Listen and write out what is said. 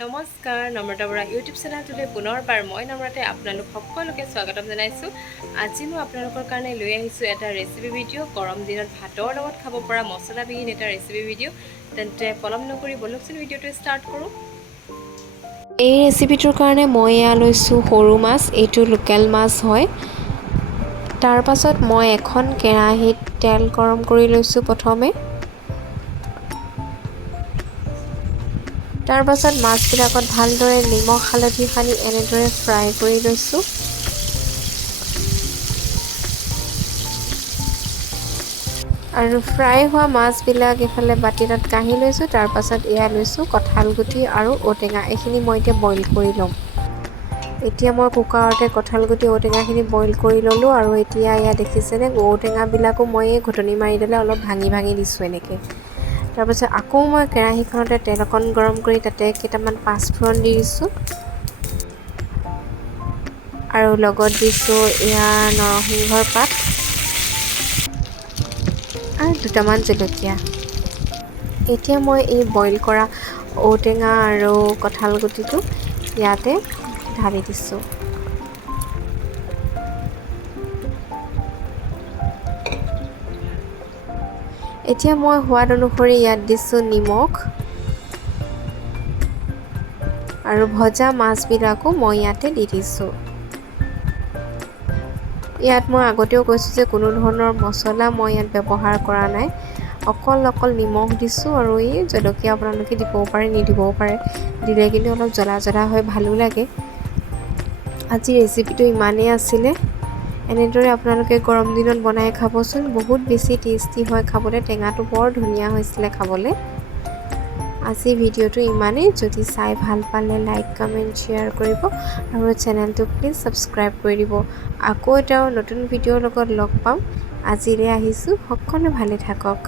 নমস্কাৰ নম্ৰতা বৰা ইউটিউব চেনেলটোলৈ পুনৰবাৰ মই নম্ৰতে আপোনালোক সকলোকে স্বাগতম জনাইছোঁ। আজি মই আপোনালোকৰ কাৰণে লৈ আহিছোঁ এটা ৰেচিপি ভিডিঅ'। গৰম দিনত ভাতৰ লগত খাব পৰা মছলাবিহীন এটা ৰেচিপি ভিডিঅ'। তেন্তে পলম নকৰি বলকচোন ভিডিঅ'টো ষ্টাৰ্ট কৰোঁ। এই ৰেচিপিটোৰ কাৰণে মই এয়া লৈছোঁ সৰু মাছ। এইটো লোকেল মাছ হয়। তাৰ পাছত মই এখন কেৰাহীত তেল গৰম কৰি লৈছোঁ প্ৰথমে। তাৰ পাছত মাছবিলাকত ভালদৰে নিমখ হালধি সানি এনেদৰে ফ্ৰাই কৰি লৈছোঁ। আৰু ফ্ৰাই হোৱা মাছবিলাক ইফালে বাতি এটাত কাঢ়ি লৈছোঁ। তাৰ পাছত এয়া লৈছোঁ কঁঠাল গুটি আৰু ঔটেঙা। এইখিনি মই এতিয়া বইল কৰি ল'ম। এতিয়া মই কুকাৰতে কঁঠাল গুটি ঔটেঙাখিনি বইল কৰি ল'লোঁ। আৰু এতিয়া এয়া দেখিছেনে ঔটেঙাবিলাকো মই ঘুটনি মাৰি দিলে অলপ ভাঙি দিছোঁ এনেকৈ। তাৰপাছত আকৌ মই কেৰাহীখনতে তেল অকণ গৰম কৰি তাতে কেইটামান পাঁচফোৰণ দি দিছোঁ। আৰু লগত দিছোঁ এয়া নৰসিংহৰ পাত আৰু দুটামান জলকীয়া। এতিয়া মই এই বইল কৰা ঔটেঙা আৰু কঁঠাল গুটিটো ইয়াতে ঢালি দিছোঁ। এতিয়া মই সোৱাদ অনুসৰি ইয়াত দিছোঁ নিমখ। আৰু ভজা মাছবিলাকো মই ইয়াতে দি দিছোঁ। ইয়াত মই আগতেও কৈছোঁ যে কোনো ধৰণৰ মছলা মই ইয়াত ব্যৱহাৰ কৰা নাই। অকল নিমখ দিছোঁ আৰু এই জলকীয়া আপোনালোকে দিবও পাৰে নিদিবও পাৰে। দিলে কিন্তু অলপ জ্বলা হৈ ভালো লাগে। আজি ৰেচিপিটো ইমানেই আছিলে। এনেদৰে আপোনালোকে গৰম দিনত বনাই খাবচোন, বহুত বেছি টেষ্টি হয় খাবলৈ। টেঙাটো বৰ ধুনীয়া হৈছিলে খাবলৈ। আজি ভিডিঅ'টো ইমানেই। যদি চাই ভাল পালে লাইক কমেণ্ট শ্বেয়াৰ কৰিব আৰু চেনেলটো প্লিজ ছাবস্ক্ৰাইব কৰি দিব। আকৌ এটা নতুন ভিডিঅ'ৰ লগত লগ পাম। আজিলৈ আহিছোঁ, সকলো ভালে থাকক।